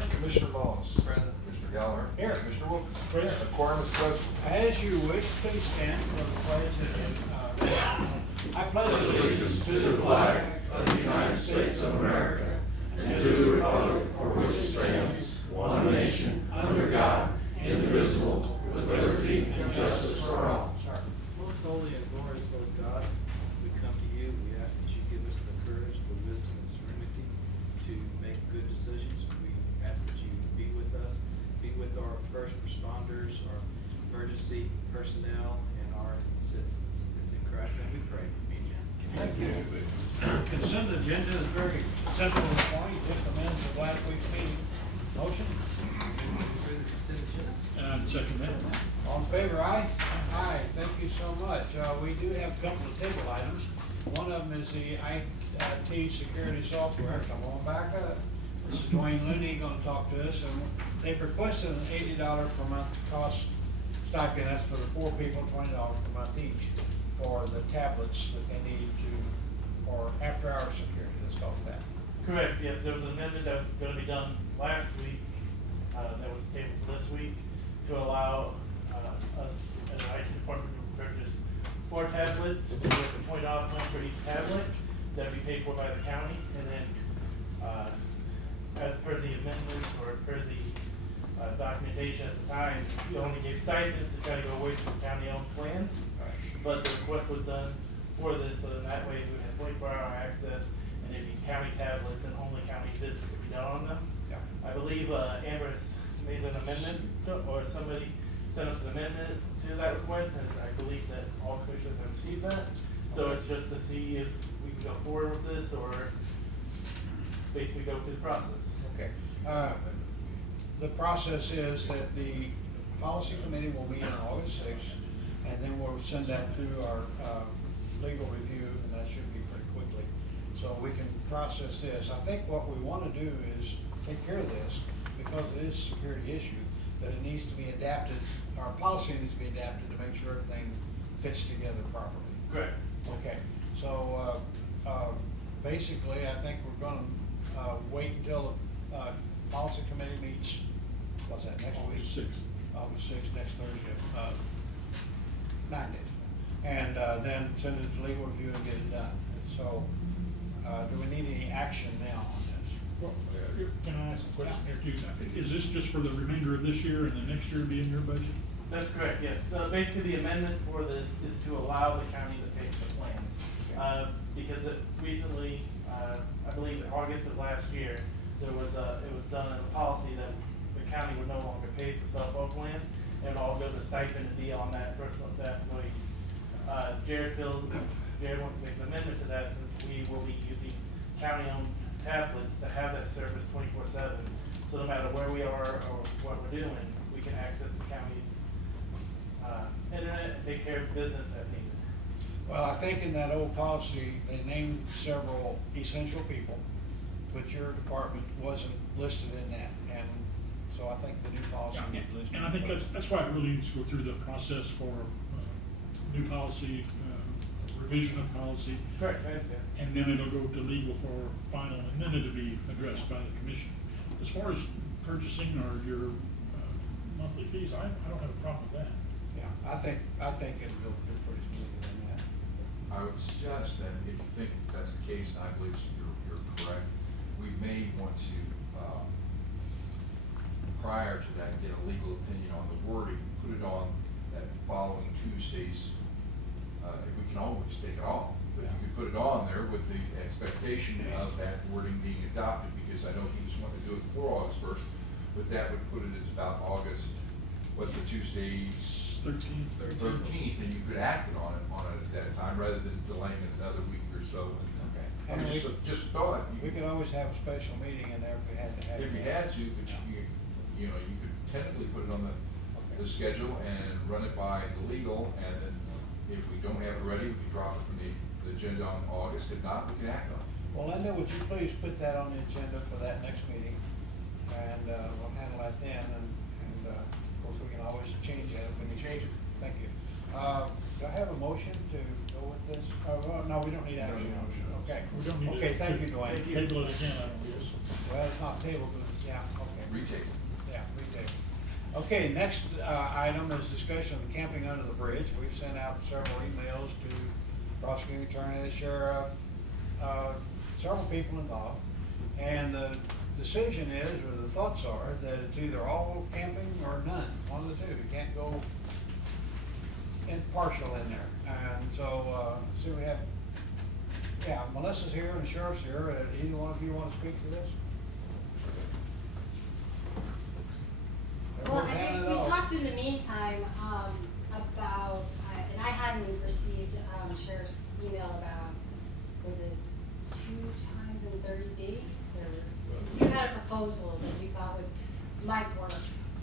sir. Commissioner Moss. Present. Commissioner Gallagher. Here. Commissioner Wilkins. Present. A quorum is present. As you wish, please stand for the pledge. I pledge allegiance to the flag of the United States of America and to the republic for which it stands, one nation, under God, indivisible, with liberty and justice for all. Most holy and glorious Lord God, we come to you, we ask that you give us the courage, the wisdom, and serenity to make good decisions. We ask that you be with us, be with our first responders, our emergency personnel, and our citizens. It's in Christ's name we pray. Amen. Thank you. Consent agenda is very simple this morning, just the minutes of last week's meeting. Motion? Second that. All in favor, aye? Aye, thank you so much. We do have a couple of table items. One of them is the IT security software. Come on back up. This is Dwayne Looney gonna talk to us, and they've requested an $80 per month cost stipend. That's for the 4 people, $20 per month each, for the tablets that they need for after-hour security. Let's call it that. Correct, yes, there was an amendment that was gonna be done last week, that was tabled for this week, to allow, us as an IT department to purchase 4 tablets with a $20 plan for each tablet, that'd be paid for by the county, and then, as per the amendment, or per the, documentation at the time, you only gave stipends to try to go away from county-owned plans. But the request was done for this, so that way we had 24-hour access, and it'd be county tablets, and only county visits could be done on them. Yeah. I believe, Amber has made an amendment, or somebody sent us an amendment to that request, and I believe that all commissioners have received that. So it's just to see if we can go forward with this, or basically go through the process. Okay. The process is that the policy committee will meet on August 6th, and then we'll send that through our legal review, and that should be pretty quickly. So we can process this. I think what we want to do is take care of this, because it is a security issue, that it needs to be adapted, our policy needs to be adapted to make sure everything fits together properly. Correct. Okay, so, basically, I think we're gonna, wait until the, policy committee meets, what's that, next week? August 6th. August 6th, next Thursday, 9 days. And, then send it to legal review and get it done. So, do we need any action now on this? Well, can I ask a question here too? Is this just for the remainder of this year and the next year be in your budget? That's correct, yes. Basically, the amendment for this is to allow the county to pay for the plans. Because it recently, I believe in August of last year, it was done in a policy that the county would no longer pay for cell phone plans, and it would all go to stipend and be on that personal, that employees. Jared wants to make an amendment to that, since we will be using county-owned tablets to have that service 24/7. So no matter where we are or what we're doing, we can access the county's internet and take care of business as needed. Well, I think in that old policy, they named several essential people, but your department wasn't listed in that, and so I think the new policy Yeah, needs listed. and I think that's why it really needs to go through the process for new policy, revision of policy, Correct, I understand. and then it'll go to legal for final, and then it'll be addressed by the commission. As far as purchasing or your monthly fees, I don't have a problem with that. Yeah, I think it'll go through pretty smoothly on that. I would suggest that if you think that's the case, and I believe you're correct, we may want to, prior to that, get a legal opinion on the wording, put it on that following Tuesday's, we can always take it off, but you could put it on there with the expectation of that wording being adopted, because I know he was wanting to do it before August 1st, but that would put it as about August, what's the Tuesday? 13th, and you could act on it at that time, rather than delaying it another week or so. Okay. I And mean, we just thought. we could always have a special meeting in there if we had to have. If you had to, but you know, you could tentatively put it on the schedule and run it by the legal, and then if we don't have it ready, we can drop it from the agenda on August. If not, we can act on it. Well, Linda, would you please put that on the agenda for that next meeting? And, we'll handle that then, and, of course, we can always change that if we need to. Change it. Thank you. Do I have a motion to go with this? Well, no, we don't need action. No motion. Okay. We don't need to. Okay, thank you, Dwayne. Table it again, I don't guess. Well, it's not tabled, but, yeah, okay. Okay, next, item is discussion of camping under the bridge. We've sent out several emails to prosecuting attorney, the sheriff, several people involved. And the decision is, or the thoughts are, that it's either all camping or none, one of the two. You can't go partial in there. And so, see, we have, yeah, Melissa's here and the sheriff's here. Either one of you want to speak to this? Well, Everyone I hand think it we off. talked in the meantime, about, and I hadn't received, Sheriff's email about, was it 2 times in 30 days, or you had a proposal that you thought might work.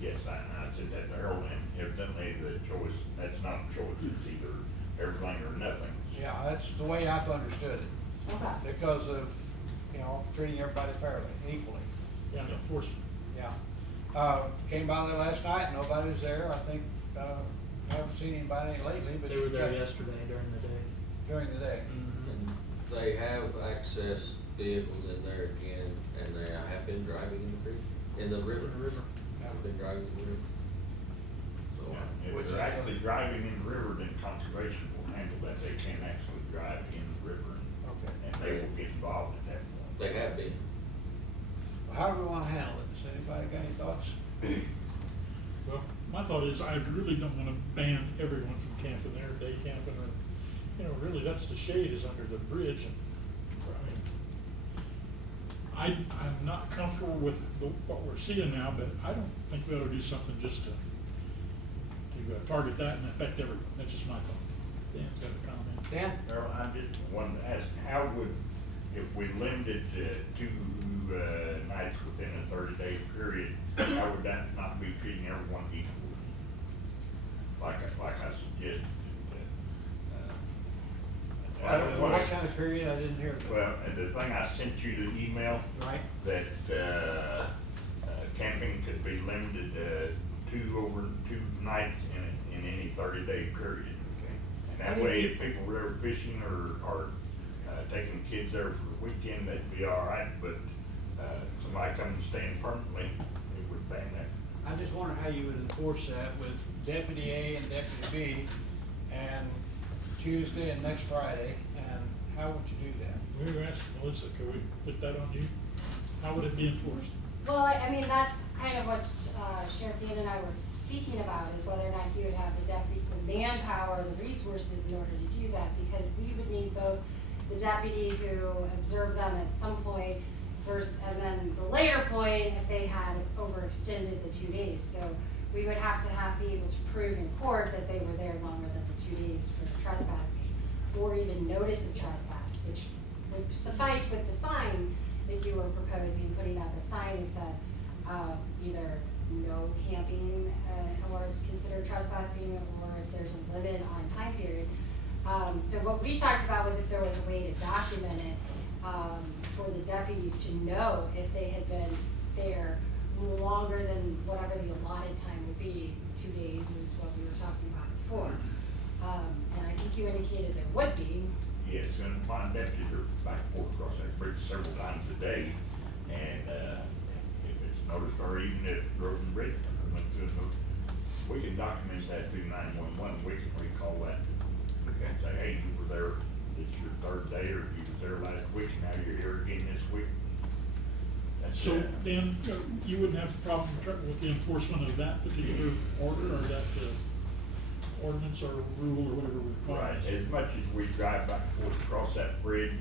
Yes, I said that to Harold, and evidently the choice, that's not a choice, it's either everything or nothing. Yeah, that's the way I've understood it, Okay. because of, treating everybody fairly, equally. Yeah, the enforcement. Yeah. Came by there last night, nobody was there. I think, haven't seen anybody lately, but. They were there yesterday during the day. During the day. Mm-hmm. And they have access vehicles in there again, and they have been driving in the creek, in the river. Have been driving in the river. So, Yeah, Which if is, they're actually driving in the river, then conservation will handle that, they can't actually drive in the river, Okay. and they will get involved at that point. they have been. Well, how do we wanna handle it? Does anybody got any thoughts? Well, my thought is I really don't wanna ban everyone from camping there, day camping, or, really, that's the shade is under the bridge, and, I'm not comfortable with what we're seeing now, but I don't think we ought to do something just to target that and affect everyone. That's just my thought. Dan's got a comment. Dan? Earl, I just wanted to ask, how would, if we limited to 2 nights within a 30-day period, how would that not be treating everyone equally? Like I suggested. I don't want What kind of period? I didn't hear. Well, and the thing, I sent you the email Right? that camping could be limited to 2 nights in any 30-day period. Okay. And that way, if people were ever fishing or taking kids there for the weekend, that'd be all right, but somebody comes staying permanently, it would ban that. I just wonder how you would enforce that with Deputy A and Deputy B, and Tuesday and next Friday, and how would you do that? We were asking Melissa, could we put that on you? How would it be enforced? Well, I mean, that's kind of what Sheriff Dan and I were speaking about, is whether or not he would have the manpower, the resources in order to do that, because we would need both the deputy who observed them at some point first, and then the later point if they had overextended the 2 days. So we would have to be able to prove in court that they were there longer than the 2 days for the trespassing, or even notice of trespass, which would suffice with the sign that you were proposing, putting up a sign that said either no camping, or it's considered trespassing, or if there's a limit on time period. So what we talked about was if there was a way to document it, for the deputies to know if they had been there longer than whatever the allotted time would be. 2 days is what we were talking about before. And I think you indicated there would be. Yes, and my deputies are back and forth across that bridge several times a day, and if it's noticed, or even if road and bridge, we can document that through 911, we can recall that. Okay. Say, hey, you were there, it's your 3rd day, or you was there last week, and now you're here again this week. That's So, it. Dan, you wouldn't have a problem with the enforcement of that particular order, or that ordinance or rule, or whatever we call Right, it? as much as we drive back and forth across that bridge,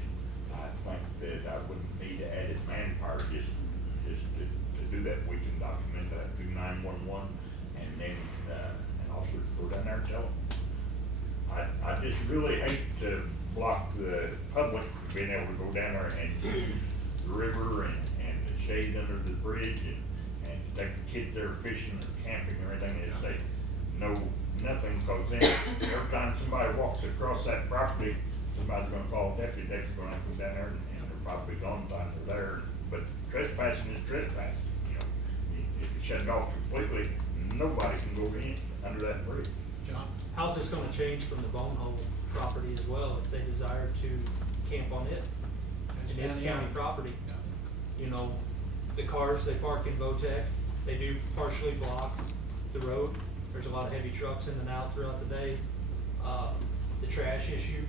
I think that I wouldn't need added manpower just to do that. We can document that through 911, and then an officer go down there and tell them. I just really hate to block the public from being able to go down there and use the river and the shade under the bridge and take the kids there fishing or camping or anything, and say, no, nothing, because then every time somebody walks across that property, somebody's gonna call a deputy, they're gonna have to go down there and they're probably gone by time they're there. But trespassing is trespassing, if you shut it off completely, nobody can go in under that bridge. John? How's this gonna change from the Bonehole property as well, if they desire to camp on it? And it's county property. The cars, they park in Votech, they do partially block the road. There's a lot of heavy trucks in and out throughout the day. The trash issue,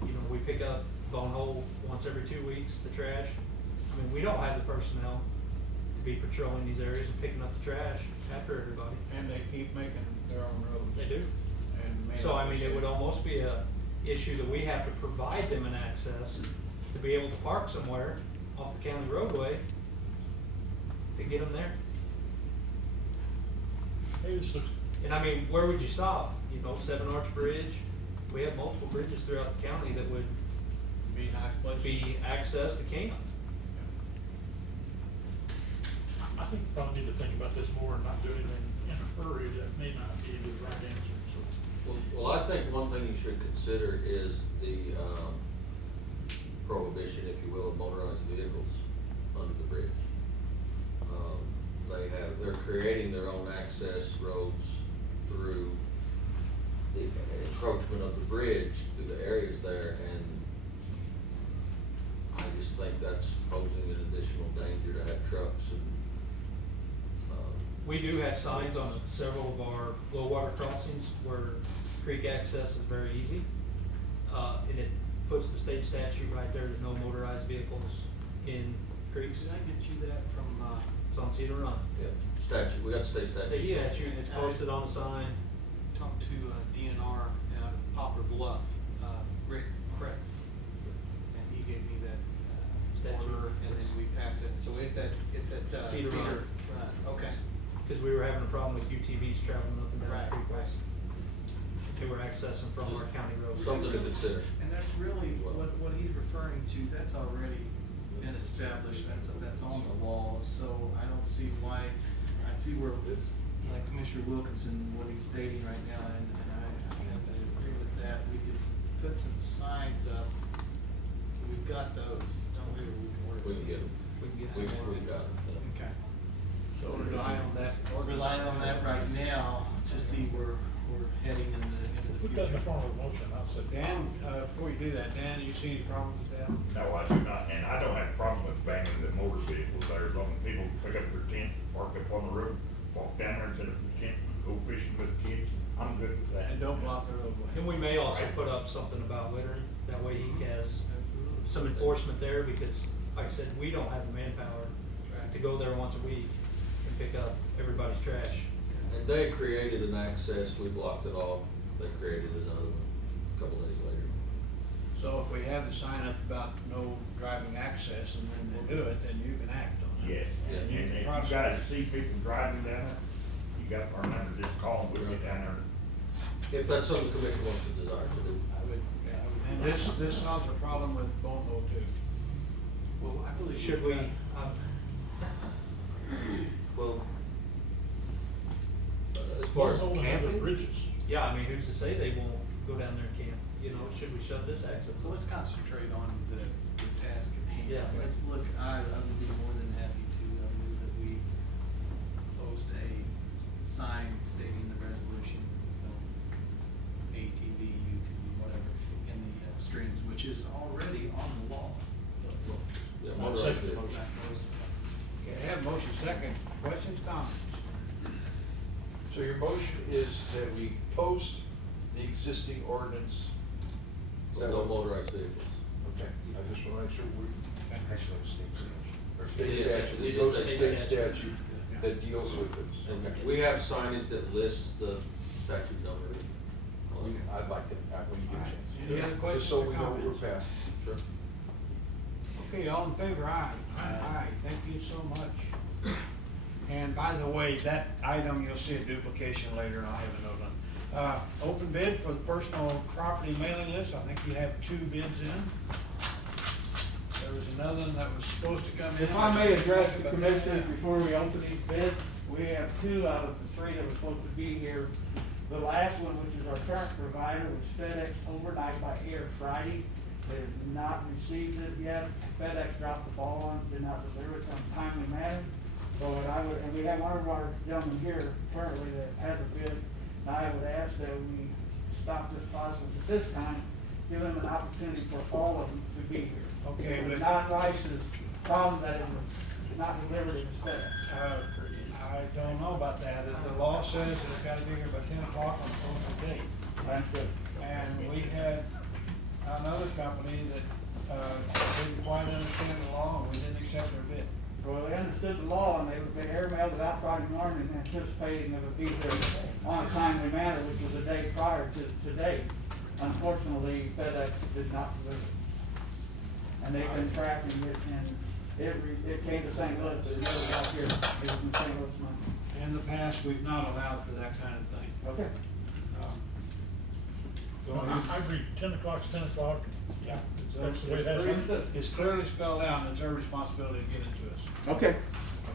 you know, we pick up Bone Hole once every 2 weeks, the trash. I mean, we don't have the personnel to be patrolling these areas and picking up the trash after everybody. And they keep making their own roads. They do. And may So, not I mean, be it would safe. almost be a issue that we have to provide them an access to be able to park somewhere off the county roadway to get them there. Hey, this looks, And I mean, where would you stop? You know, Seven Arch Bridge, we have multiple bridges throughout the county that would Be a nice place. be access to camp. I think we probably need to think about this more and not do anything in a hurry that may not be the right answer, so. Well, I think one thing you should consider is the, prohibition, if you will, of motorized vehicles under the bridge. They're creating their own access roads through the encroachment of the bridge through the areas there, and I just think that's posing an additional danger to have trucks and, We do have signs on several of our low water crossings where creek access is very easy. And it puts the state statute right there that no motorized vehicles in creeks. Did I get you that from, It's on Cedar Run. yeah, statute, we got state statute. State Yes. statute, it's posted on the sign. talked to DNR out of Poplar Bluff, Rick Kretz, and he gave me that Statute. order, and then we passed it, so it's at Cedar Run. Run. Okay. Cause we were having a problem with UTVs traveling up and down Right, the creek. right. They were accessing from our county roads. Something to consider. And that's really, what he's referring to, that's already been established, that's on the laws, so I don't see why, I see where, like Commissioner Wilkinson, what he's stating right now, and I kind of agree with that, we could put some signs up, we've got those, don't we, we can work. We can get them. We can get some more. We've got them. Okay. So rely on that. We're relying on that right now to see where we're heading into the Put future. that in the form of a motion, I'll say. Dan, before you do that, Dan, you see any problems with that? No, I do not, and I don't have a problem with banning the motor vehicles there, as long as people pick up their tent, park up on the road, walk down there and set up the tent, go fishing with the kids, I'm good with that. And don't block the roadway. And we may also put up something about littering, that way he has some enforcement there, because like I said, we don't have the manpower to go there once a week and pick up everybody's trash. And they created an access, we blocked it off, they created another one a couple days later. So if we have the sign up about no driving access and then they do it, then you can act on it. Yes, Yeah. and if you guys see people driving down there, you got our number, just call, we'll get down there. If that's something the commission wants to desire to do. And this solves a problem with Bone Hole too. Well, I believe. Should we, Well, as far as Those are the camping, bridges. yeah, I mean, who's to say they won't go down there and camp? You know, should we shut this access? So let's concentrate on the task at hand. Yeah. Let's look, I would be more than happy to move that we post a sign stating the resolution, ATV, UTV, whatever, in the streams, which is already on the law. yeah, I'd motorized second the vehicles. Okay, have motion second, questions, comments? So your motion is that we post the existing ordinance? Is that No what- motorized vehicles. Okay, I just wanna make sure we, Actually, state statute. or It state is, statute, it there's is no a state state statute that deals with this. And Okay. we have signage that lists the statute number. I'd like to, when you get a chance. Any other questions Just so or we know what comments? we're past. Sure. Okay, all in favor, aye. Aye, thank you so much. And by the way, that item, you'll see a duplication later, and I'll have a note on it. Open bid for the personal property mailing list, I think you have 2 bids in. There was another one that was supposed to come in. If I may address the commissioners before we open these bids, we have 2 out of the 3 that were supposed to be here. The last one, which is our current provider, was FedEx overnight by air Friday. They have not received it yet. FedEx dropped the ball on it, did not deliver it in a timely manner. So what I would, and we have one of our gentlemen here currently that has a bid, and I would ask that we stop this process at this time, give them an opportunity for all of them to be here. Okay, It was but- not Rice's problem that it was not delivered in FedEx. I don't know about that. The law says that it's gotta be here by 10 o'clock on the closing date. Understood. And we had another company that, didn't quite understand the law, and we didn't accept their bid. Well, they understood the law, and they airmailed it out Friday morning, anticipating it would be there on a timely manner, which was a day prior to today. Unfortunately, FedEx did not deliver. And they've been tracking it, and it came to St. Louis, but it never got here. It was in St. Louis Monday. In the past, we've not allowed for that kind of thing. Okay. Go Well, ahead. I agree, 10 o'clock's 10 o'clock. Yeah. That's the way it has been. It's clearly spelled out, and it's our responsibility to get it to us. Okay.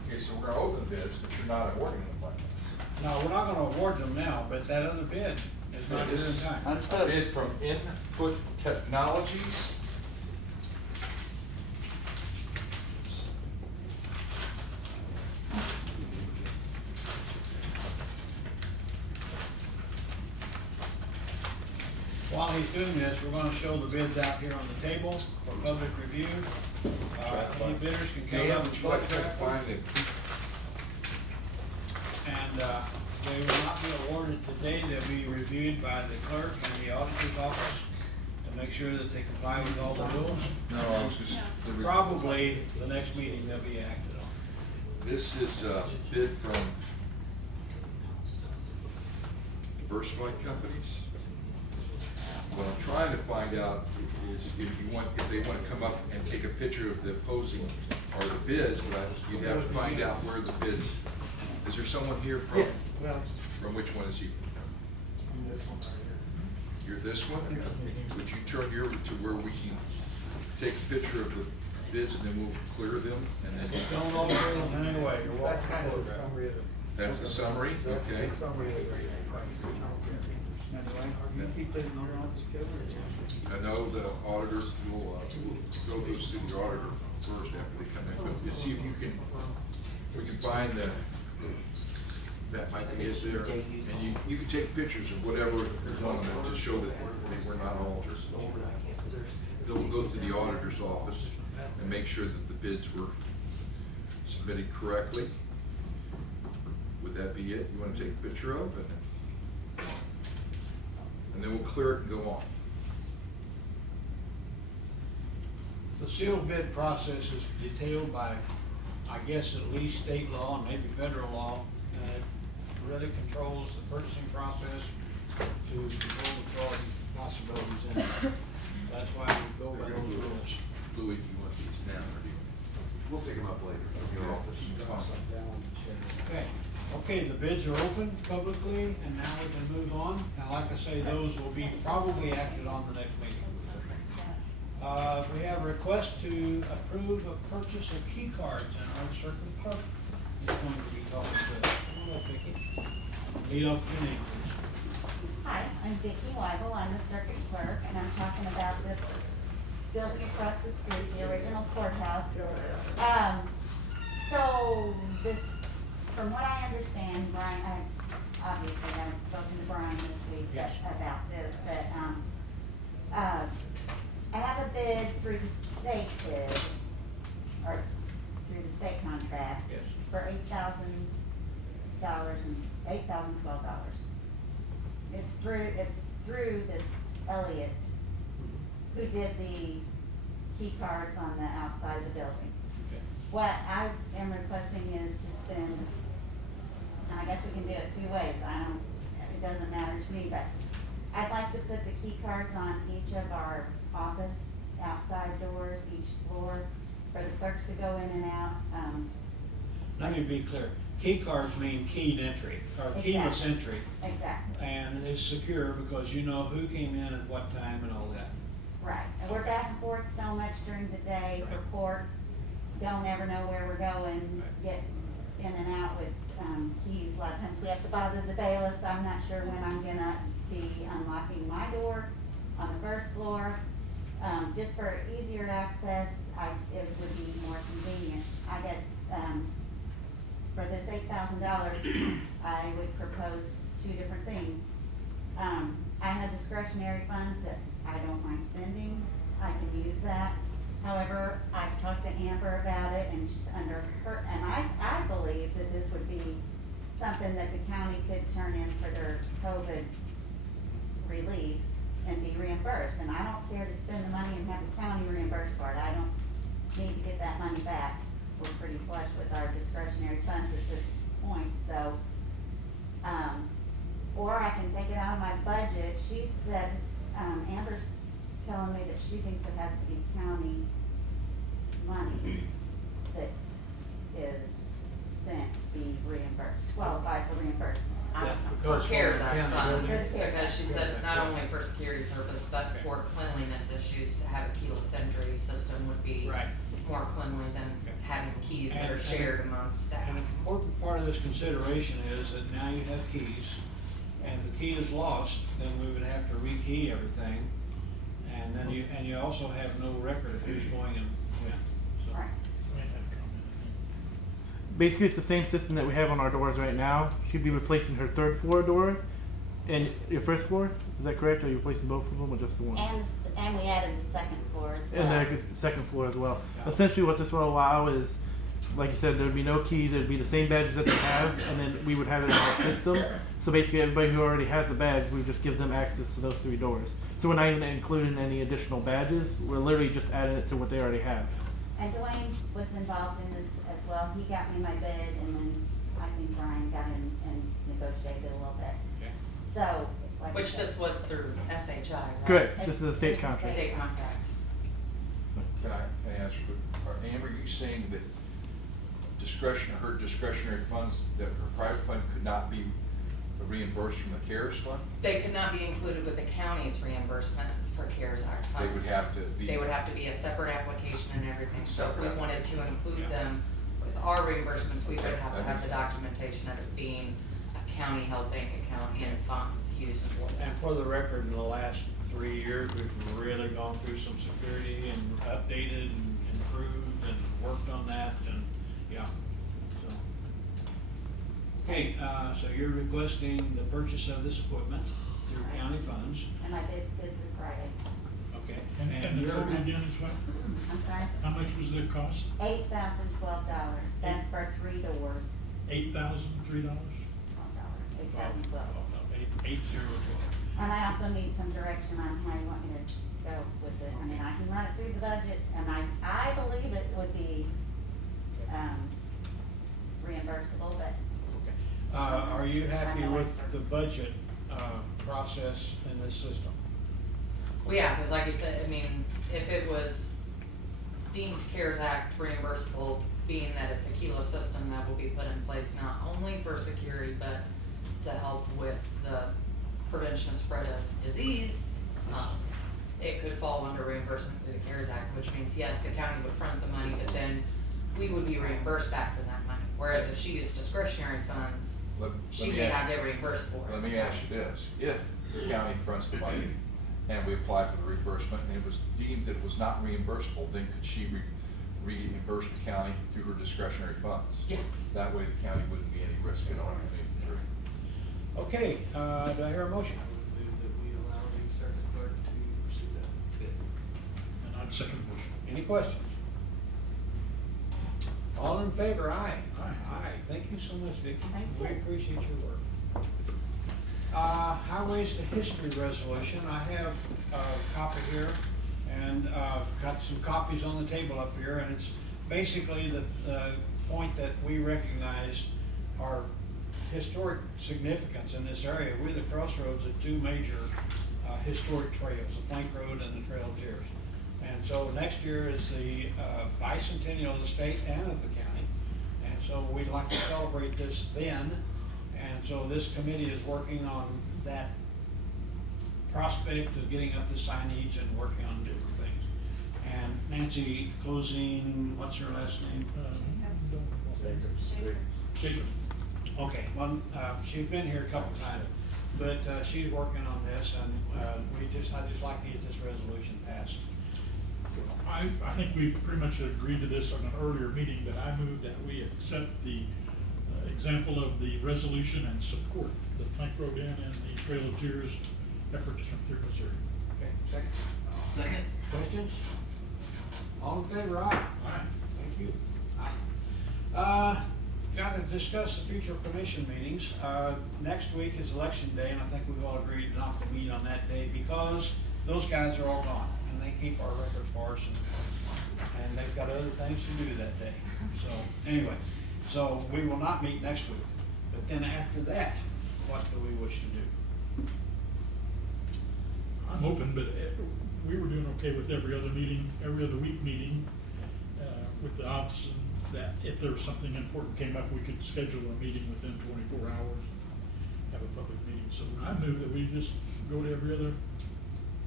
Okay, so we're gonna open bids, but you're not awarding them like that. No, we're not gonna award them now, but that other bid is not This due in is time. a Understood. bid from Input Technologies. While he's doing this, we're gonna show the bids out here on the table for public review. Any bidders can come Dan, up would and you like to photograph find them. the, And, they will not be awarded today, they'll be reviewed by the clerk and the auditor's office to make sure that they comply with all the rules. no, I was just. the- Probably the next meeting they'll be acted on. This is a bid from Diversified Companies. What I'm trying to find out is if they want to come up and take a picture of the opposing or the bids, but you'd have to find out where the bids. Is there someone here from, Well, from which one is he? this one right here. You're this one? Would you turn your to where we can take a picture of the bids and then we'll clear them and then. Don't alter them in any way, you're welcome That's to kind of the photograph. summary of the. That's the summary, That's okay. the summary of the. Anyway, you keep taking on your office, Kevin? I know the auditors will go those through the auditor first after they come in, but let's see if you can, we can find that might be it there. And you can take pictures of whatever is on them to show that they were not altered. They'll go to the auditor's office and make sure that the bids were submitted correctly. Would that be it? You wanna take a picture of it? And then we'll clear it and go on. The sealed bid process is detailed by, I guess, at least state law and maybe federal law. It really controls the purchasing process to control the fraud possibilities in it. That's why we go by those rules. Louis, do you want these now or do you? We'll pick them up later. Your office. Okay, the bids are open publicly, and now we can move on. Now, like I say, those will be probably acted on the next meeting. We have a request to approve a purchase of key cards in our circuit clerk. He's going to be talking to us. Hello, Vicki. Lead off your name, please. Hi, I'm Vicki Weibel, I'm the circuit clerk, and I'm talking about the building across the street, the original courthouse. So this, from what I understand, Brian, I obviously haven't spoken to Brian this week Yes. about this, but, I have a bid through the state bid, or through the state contract. Yes. For $8,000 and $8,012. It's through this Elliott, who did the key cards on the outside of the building. Okay. What I am requesting is to spend, and I guess we can do it two ways, it doesn't matter to me, but I'd like to put the key cards on each of our office outside doors, each floor, for the clerks to go in and out. Let me be clear. Key cards mean keyed entry, or keyless Exactly. entry. Exactly. And it's secure because you know who came in at what time and all that. Right, and we're back and forth so much during the day for court, don't ever know where we're going, get in and out with, keys. A lot of times we have to bother the bailiffs, I'm not sure when I'm gonna be unlocking my door on the first floor. Just for easier access, it would be more convenient. I get, for this $8,000, I would propose two different things. I have discretionary funds that I don't mind spending, I can use that. However, I've talked to Amber about it, and she's under her, and I believe that this would be something that the county could turn in for their COVID relief and be reimbursed. And I don't care to spend the money and have the county reimburse for it. I don't need to get that money back. We're pretty flush with our discretionary funds at this point, so, or I can take it out of my budget. She said, Amber's telling me that she thinks it has to be county money that is spent to be reimbursed, qualify for reimbursement. Because For CARES the Act county funds, doesn't- because she said not only for security purpose, but for cleanliness issues, to have a keyless entry system would be Right. more cleanly than having keys that are And- shared amongst staff. And an important part of this consideration is that now you have keys, and if the key is lost, then we would have to rekey everything. And then you also have no record of who's going and when, so. Right. I had a comment, Basically, it's the same system that we have on our doors right now. She'd be replacing her third floor door and your first floor. Is that correct? Are you replacing both of them or just the one? And we added the second floor as well. And the second floor as well. Yeah. Essentially, what this will allow is, like you said, there'd be no keys. There'd be the same badges that they have, and then we would have it in our system. So basically, everybody who already has a badge, we would just give them access to those 3 doors. So we're not even including any additional badges. We're literally just adding it to what they already have. And Dwayne was involved in this as well. He got me my bid, and then I think Brian got in and negotiated a little bit. Okay. So, like I Which said, this was through SHI, right? Correct. This is a state It's a contract. State contract. Can I ask you, Amber, are you saying that her discretionary funds, that her private fund could not be reimbursed from the CARES fund? They could not be included with the county's reimbursement for CARES Act funds. They would have to be. They would have to be a separate application and everything, so if we Separate wanted to include Yeah. them with our reimbursements, we would Okay, have to that have makes the sense. documentation of it being a county held bank account and funds used for that. And for the record, in the last 3 years, we've really gone through some security and updated and improved and worked on that, and, yeah, so. Okay, so you're requesting the purchase of this equipment through county funds, and my bid's good through Friday. okay? And the you're- total again is what? I'm sorry? How much was the cost? $8,012. That's for 3 doors. $8,003? $8,012. 8012. And I also need some direction on how you want me to go with it. I mean, I can run it through the budget, and I believe it would be, reimbursable, but Are you happy with the budget, process in this system? Well, yeah, cause like I said, I mean, if it was deemed CARES Act reimbursable, being that it's a keyless system that will be put in place not only for security, but to help with the prevention of spread of disease, it could fall under reimbursement through the CARES Act, which means, yes, the county would front the money, but then we would be reimbursed back for that money. Whereas if she used discretionary funds, she Let me may ask not you- get reimbursed for it. Let me so. ask you this, if the county fronts the money and we apply for the reimbursement and it was deemed that it was not reimbursable, then could she reimburse the county through her discretionary funds? Yeah. That way the county wouldn't be any risk at all. Okay, do I hear a motion? I would move that we allow the circuit clerk to pursue that bid. And I'd second the motion. Any questions? All in favor, aye? Aye. Aye, thank you so much, Vicki. Thank We you. appreciate your work. Highways to History resolution, I have a copy here, and, got some copies on the table up here, and it's basically the point that we recognize our historic significance in this area. We're the crossroads of 2 major, historic trails, the Plank Road and the Trail of Tears. And so next year is the bicentennial of the state and of the county. And so we'd like to celebrate this then. And so this committee is working on that prospect of getting up the signage and working on different things. And Nancy Cozine, what's her last name? Jacob. Okay, well, she's been here a couple times, but she's working on this, and I'd just like to get this resolution passed. I think we pretty much agreed to this on an earlier meeting, but I move that we accept the example of the resolution and support the Plank Road Inn and the Trail of Tears effort to come through Missouri. Okay, second? Second. Questions? All in favor, aye? Aye. Thank you. got to discuss the future commission meetings. Next week is election day, and I think we've all agreed not to meet on that day because those guys are all gone, and they keep our records for us, and they've got other things to do that day. So, anyway, so we will not meet next week. But then after that, what do we wish to do? I'm open, but we were doing okay with every other meeting, every other week meeting, with the option that if there was something important came up, we could schedule a meeting within 24 hours and have a public meeting. So I move that we just go to every other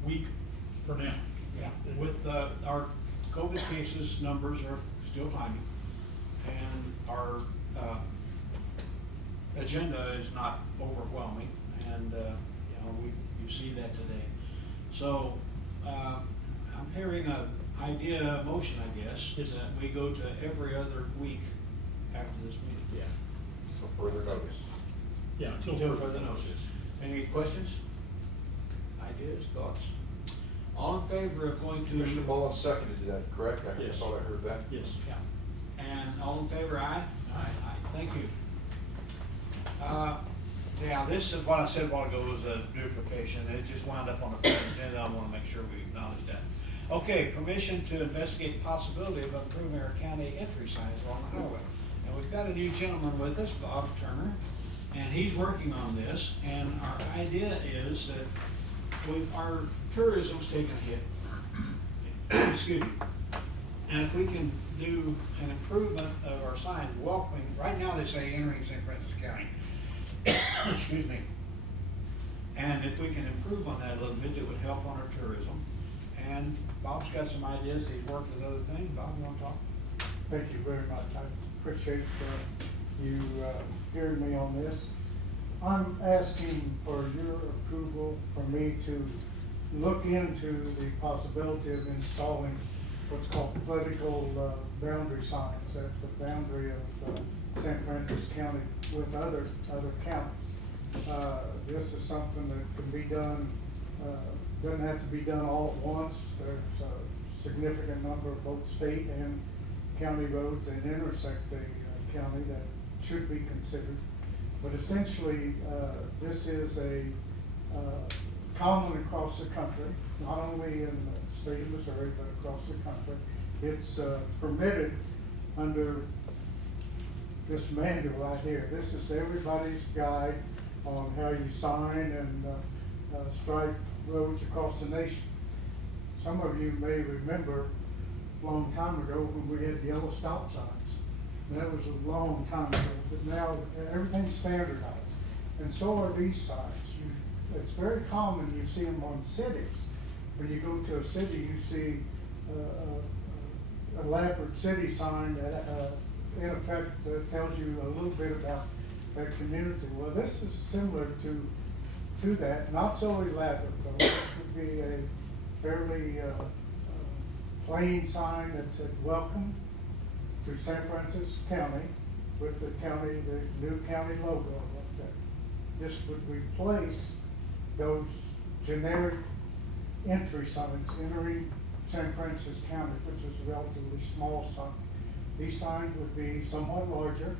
week for now. Yeah, with our COVID cases numbers are still climbing, and our agenda is not overwhelming, and you see that today. So I'm hearing a motion, I guess, Yes. that we go to every other week after this meeting. Yeah. So further notice. Yeah, Until further notice. Any questions? Ideas, thoughts? All in favor of going to? Commissioner Mullins seconded that, correct? I Yes. thought I heard that. Yes. Yeah. And all in favor, aye? Aye. Thank you. Yeah, this is what I said a while ago was a duplication. It just wound up on the front agenda. I want to make sure we acknowledge that. Okay, permission to investigate the possibility of improving our county entry signs along the highway. And we've got a new gentleman with us, Bob Turner, and he's working on this. And our idea is that our tourism's taken a hit. Excuse me. And if we can do an improvement of our sign welcoming, right now they say entering St. Francis County. Excuse me. And if we can improve on that a little bit, it would help on our tourism. And Bob's got some ideas. He's worked with other things. Bob, you want to talk? Thank you very much. I appreciate you hearing me on this. I'm asking for your approval for me to look into the possibility of installing what's called political boundary signs at the boundary of St. Francis County with other counties. This is something that can be done, doesn't have to be done all at once. There's a significant number of both state and county roads that intersect the county that should be considered. But essentially, this is a common across the country, not only in the state of Missouri, but across the country. It's permitted under this manual right here. This is everybody's guide on how you sign and stripe roads across the nation. Some of you may remember a long time ago when we had yellow stop signs. That was a long time ago, but now everything's standardized. And so are these signs. It's very common, you see them on cities. When you go to a city, you see a elaborate city sign that in effect tells you a little bit about that community. Well, this is similar to that, not so elaborate though. This would be a fairly plain sign that said welcome to St. Francis County with the new county logo up there. This would replace those generic entry signs entering St. Francis County, which is a relatively small sign. These signs would be somewhat larger.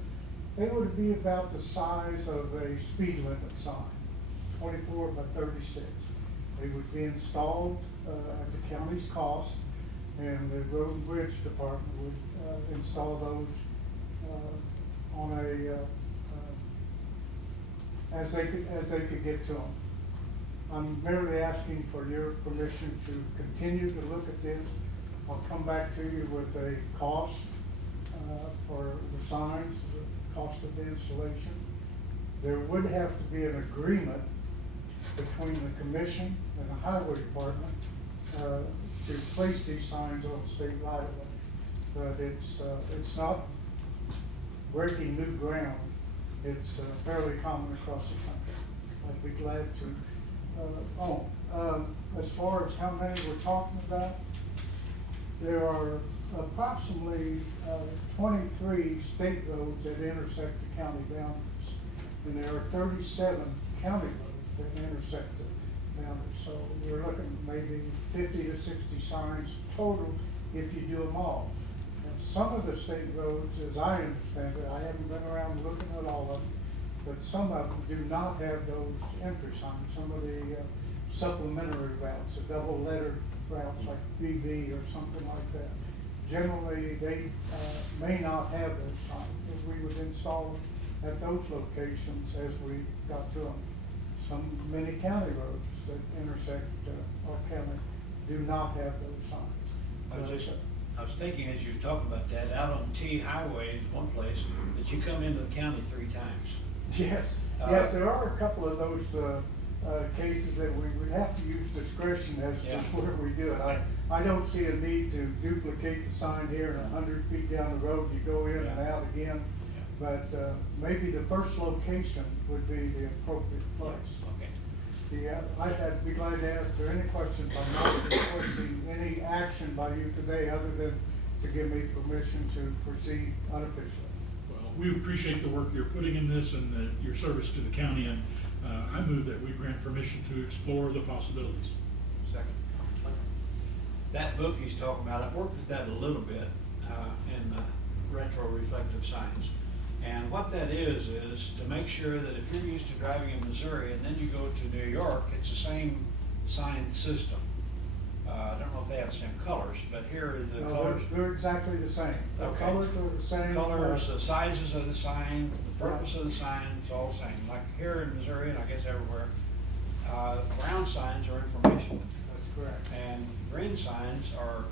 They would be about the size of a speed limit sign, 24 by 36. They would be installed at the county's cost, and the Road and Bridge Department would install those on a as they could get to them. I'm merely asking for your permission to continue to look at this. I'll come back to you with a cost for the signs, the cost of the installation. There would have to be an agreement between the commission and the highway department to place these signs on state right of way. But it's not breaking new ground. It's fairly common across the country. I'd be glad to as far as how many we're talking about, there are approximately 23 state roads that intersect the county boundaries, and there are 37 county roads that intersect the boundaries. So we're looking at maybe 50 to 60 signs total if you do them all. some of the state roads, as I understand it, I haven't been around looking at all of them, but some of them do not have those entry signs. Some of the supplementary routes, the double lettered routes like BB or something like that. Generally, they may not have those signs, but we would install them at those locations as we got to them. Many county roads that intersect our county do not have those signs. I was thinking as you were talking about that, out on T Highway is one place that you come into the county 3 times. Yes, yes, there are a couple of those cases that we would have to use discretion as to where we do it. I don't see a need to duplicate the sign here and 100 feet down the road, you go in and out again. But maybe the first location would be the appropriate place. Okay. I'd be glad to answer any questions. I'm not requesting any action by you today other than to give me permission to proceed unofficially. Well, we appreciate the work you're putting in this and your service to the county, and I move that we grant permission to explore the possibilities. Second. That book he's talking about, I've worked with that a little bit in retro-reflective signs. And what that is to make sure that if you're used to driving in Missouri and then you go to New York, it's the same sign system. I don't know if they have the same colors, but here the colors. They're exactly the same. The Okay. colors are the same. Colors, the sizes of the sign, the purpose of the sign, it's all the same. Like here in Missouri, and I guess everywhere, brown signs are informational. That's correct. And green signs are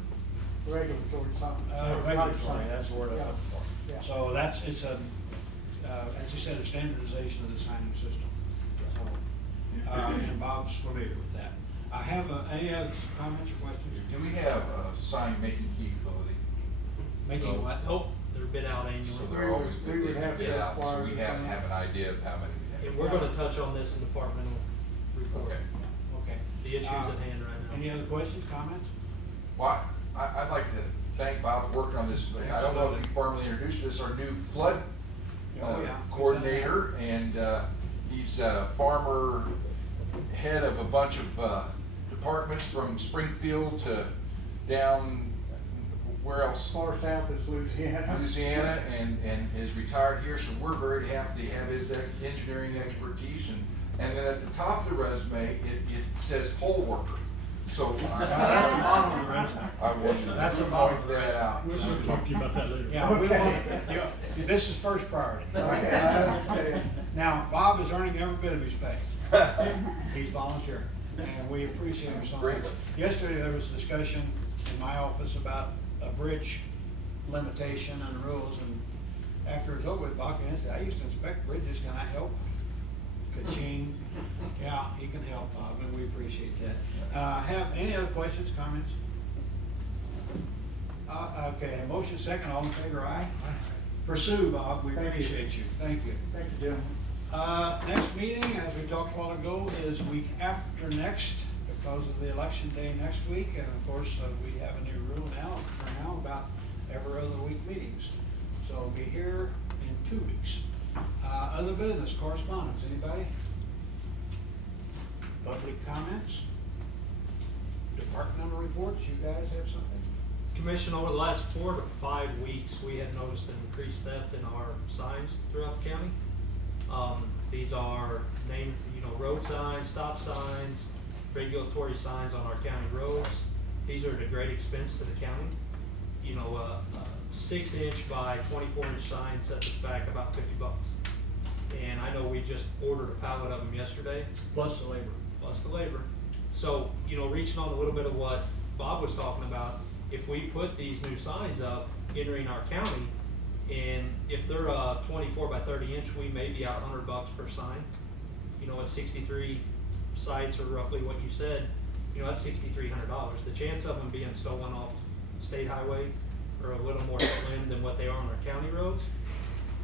Regulatory signs. regulatory, that's the word I'm looking for. Yeah. So it's a, as you said, a standardization of the signing system. So, and Bob's familiar with that. I have any other comments or questions? Do we have a sign making capability? Making what? Oh, they're bid out annually. So they're always We would have to bid out, so acquire we the have sign. an idea of how many we And have. we're gonna touch on this in departmental report. Okay. Okay. The issues at hand right now. Any other questions, comments? Well, I'd like to thank Bob for working on this. I don't know if you formally introduced this, our new flood coordinator, and he's a farmer, head of a bunch of departments from Springfield to down, where else? Far south is Louisiana. Louisiana, and is retired here, so we're very happy to have his engineering expertise. And then at the top of the resume, it says poll worker. So That's the bottom of the resume. I wanted to That's the bottom point of the that resume. out. We'll talk to you about that later. Yeah, we want, this is first priority. Okay. Now, Bob is earning every bit of his pay. He's volunteering, and we appreciate him so much. Great. Yesterday, there was a discussion in my office about a bridge limitation and rules, and after it was over with, Bob came in and said, I used to inspect bridges, can I help? Ka-ching. Yeah, he can help, Bob, and we appreciate that. Have any other questions, comments? Okay, a motion second, all in favor, aye? Pursue, Bob, we Thank you. appreciate you, thank you. Thank you, Jim. Next meeting, as we talked a while ago, is week after next, because of the election day next week, and of course, we have a new rule now, for now, about every other week meetings. So we'll be here in 2 weeks. Other business, correspondence, anybody? Public comments? Departmental reports, you guys have something? Commission, over the last 4 to 5 weeks, we have noticed an increased theft in our signs throughout the county. These are road signs, stop signs, regulatory signs on our county roads. These are at a great expense to the county. 6-inch by 24-inch sign sets us back about $50. And I know we just ordered a pallet of them yesterday. Plus the labor. Plus the labor. So, reaching on a little bit of what Bob was talking about, if we put these new signs up entering our county, and if they're 24 by 30 inch, we may be out $100 per sign. At 63 sites, or roughly what you said, that's $6,300. The chance of them being stolen off state highway are a little more slim than what they are on our county roads.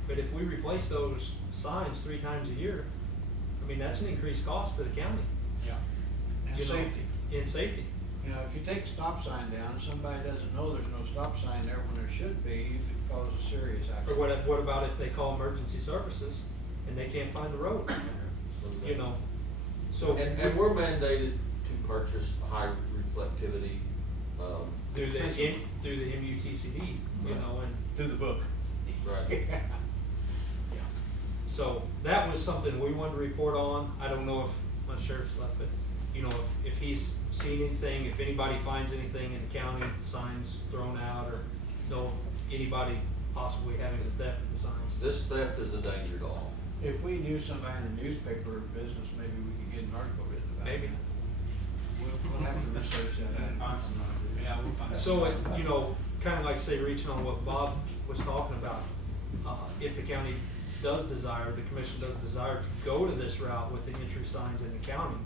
But if we replace those signs 3 times a year, that's an increased cost to the county. Yeah. And safety. In safety. If you take a stop sign down, and somebody doesn't know there's no stop sign there when there should be, you could cause a serious accident. Or what about if they call emergency services and they can't find the road? So. And we're mandated to purchase high reflectivity through the, through the MUTCD, you know, and. Through the book. Right. So that was something we wanted to report on. I don't know if my sheriff's left, but, you know, if he's seen anything, if anybody finds anything in the county, signs thrown out, or know of anybody possibly having a theft of the signs. This theft is a danger to all. If we knew somebody in the newspaper business, maybe we could get an article written about it. Maybe. We'll have to research that. Find some. Yeah, we'll find out. So, you know, kind of like say reaching on what Bob was talking about, if the county does desire, the commission does desire to go to this route with the entry signs in the county,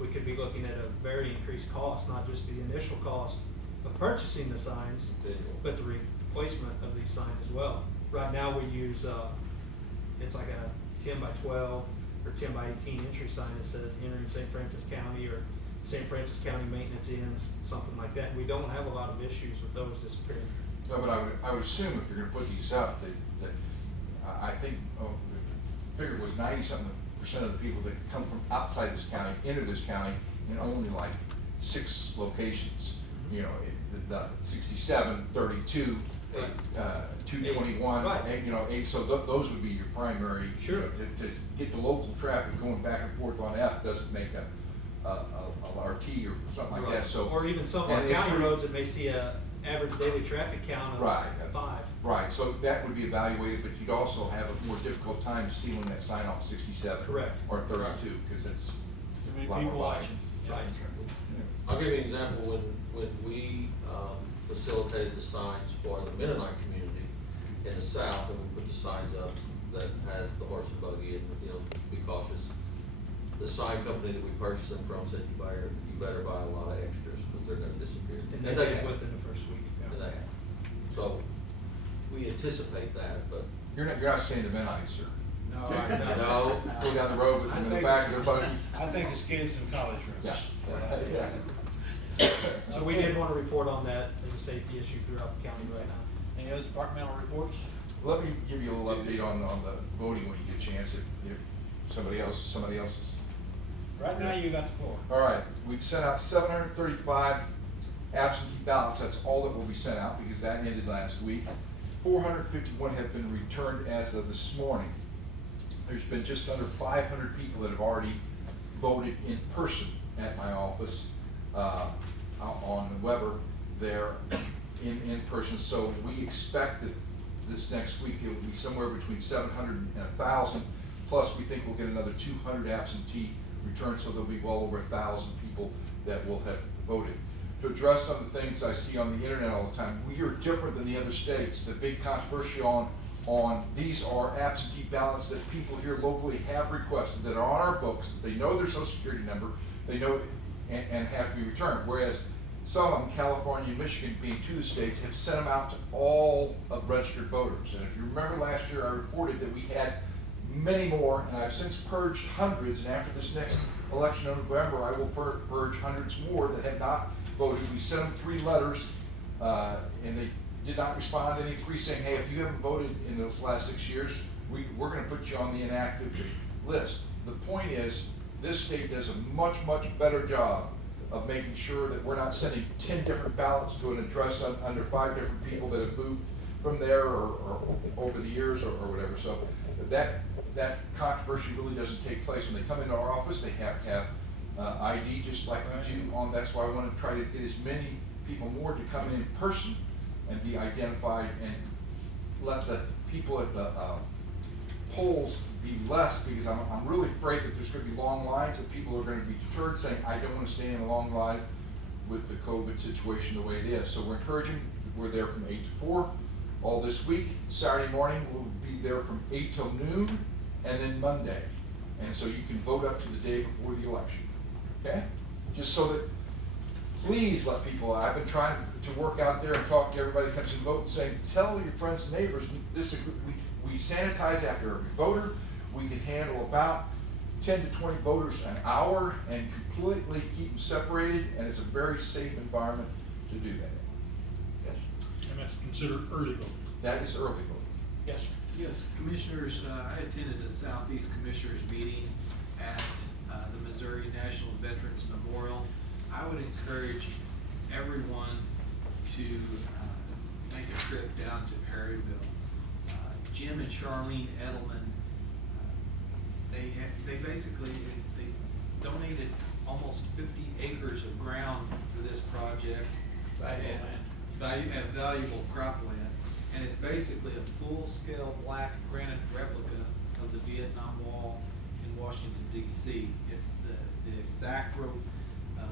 we could be looking at a very increased cost, not just the initial cost of purchasing the signs, but the replacement of these signs as well. Right now we use, it's like a 10 by 12 or 10 by 18 entry sign that says entering St. Francis County or St. Francis County maintenance ends, something like that. We don't have a lot of issues with those disappearing. No, but I would assume if you're gonna put these up, that I think, the figure was 90-something% of the people that come from outside this county, into this county, in only like 6 locations. You know, the 67, 32, Right. 221, Right. and, you know, 8, so those would be your primary. Sure. To get the local traffic going back and forth on F doesn't make a RT or something like Right. that, so. Or even some of our and if county we- roads that may see a average daily traffic count of Right. 5. Right, so that would be evaluated, but you'd also have a more difficult time stealing that sign off 67. Correct. Or 32, because it's Too many a lot more people volume. watching. Yeah. Right. I'll give you an example, when we facilitated the signs for the Mennonite community in the south, and we put the signs up that had the horse and buggy and, you know, be cautious. The sign company that we purchased them from said, you better buy a lot of extras, because they're gonna disappear. And they they did have. within the first week. And they have. So, we anticipate that, but You're not saying the Mennonites, sir. No, No. Go down the road with them in the back of their buggy. I think it's kids in college Yeah. rooms. Yeah. So we did want to report on that as a safety issue throughout the county right now. Any other departmental reports? Let me give you a little update on the voting when you get a chance, if somebody else is. Right now, you got the floor. All right, we've sent out 735 absentee ballots. That's all that will be sent out because that ended last week. 451 have been returned as of this morning. There's been just under 500 people that have already voted in person at my office out on Weber there in person. So we expect that this next week it will be somewhere between 700 and 1,000. Plus, we think we'll get another 200 absentee returns, so there'll be well over 1,000 people that will have voted. To address some of the things I see on the internet all the time, we are different than the other states. The big controversy on these are absentee ballots that people here locally have requested, that are on our books, that they know their social security number, they know and have to be returned. Whereas some of them, California and Michigan being 2 states, have sent them out to all of registered voters. And if you remember last year, I reported that we had many more, and I've since purged hundreds, and after this next election in November, I will purge hundreds more that have not voted. We sent them 3 letters, and they did not respond to any 3 saying, hey, if you haven't voted in those last 6 years, we're gonna put you on the inactive list. The point is, this state does a much, much better job of making sure that we're not sending 10 different ballots to an address under 5 different people that have moved from there or over the years or whatever. So that controversy really doesn't take place. When they come into our office, they have to have ID just like we do on. That's why I want to try to get as many people more to come in person and be identified, and let the people at the polls be less, because I'm really afraid that there's going to be long lines, that people are going to be deterred saying, I don't want to stand in a long line with the COVID situation the way it is. So we're encouraging, we're there from 8 to 4 all this week. Saturday morning we'll be there from 8 till noon, and then Monday. And so you can vote up to the day before the election. Okay? Just so that, please let people, I've been trying to work out there and talk to everybody who comes and vote, saying, tell your friends and neighbors, we sanitize after every voter. We can handle about 10 to 20 voters an hour and completely keep them separated, and it's a very safe environment to do that. Yes. And that's considered early voting. That is early voting. Yes, sir. Yes, Commissioners, I attended a Southeast Commissioners meeting at the Missouri National Veterans Memorial. I would encourage everyone to make a trip down to Perryville. Jim and Charlene Edelman, they basically, they donated almost 50 acres of ground for this project. Valuable cropland, and it's basically a full-scale black granite replica of the Vietnam Wall in Washington, D.C. It's the exact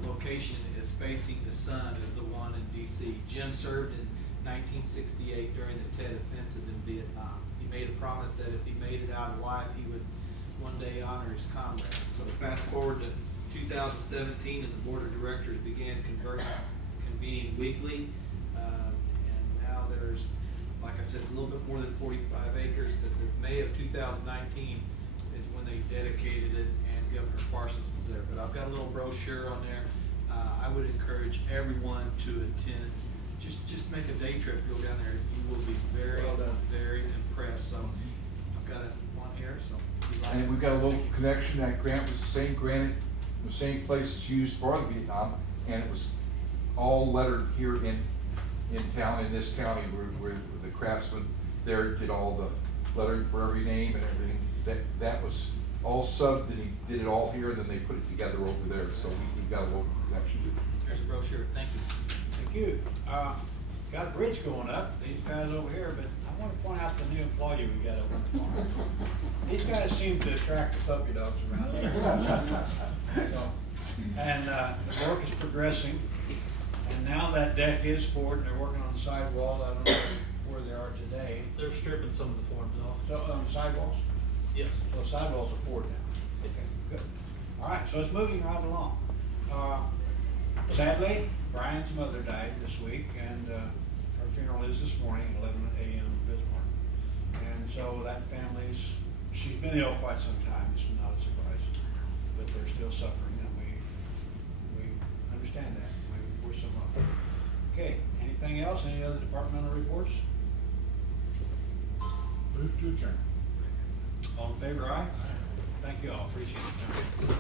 location is facing the sun as the one in D.C. Jim served in 1968 during the Tet Offensive in Vietnam. He made a promise that if he made it out alive, he would one day honor his comrades. So fast forward to 2017, and the board of directors began convening weekly. And now there's, like I said, a little bit more than 45 acres, but the May of 2019 is when they dedicated it, and Governor Parsons was there. But I've got a little brochure on there. I would encourage everyone to attend. Just make a day trip, go down there. You will be very, very impressed. So I've got it on here, so. if you'd like- And we've got a local connection. That grant was the same granite, the same place it's used for the Vietnam, and it was all lettered here in town, in this county, where the craftsman there did all the lettering for every name and everything. That was all subbed, and he did it all here, and then they put it together over there. So we've got a local connection. There's a brochure. Thank you. Thank you. Got a bridge going up, these guys over here, but I want to point out the new employee we got over at the farm. These guys seem to attract the puppy dogs around here. So, and the work is progressing, and now that deck is poured, and they're working on the sidewall. I don't know where they are today. They're stripping some of the forms off. So, sidewalls? Yes. So sidewalls are poured now. Okay, good. All right, so it's moving right along. Sadly, Brian's mother died this week, and her funeral is this morning at 11 a.m. in Bismarck. And so that she's been ill quite some time. This is not a surprise, but they're still suffering, and we understand that. We wish them luck. Okay, anything else? Any other departmental reports? Move to adjourn. All in favor, aye? Thank you all, appreciate it.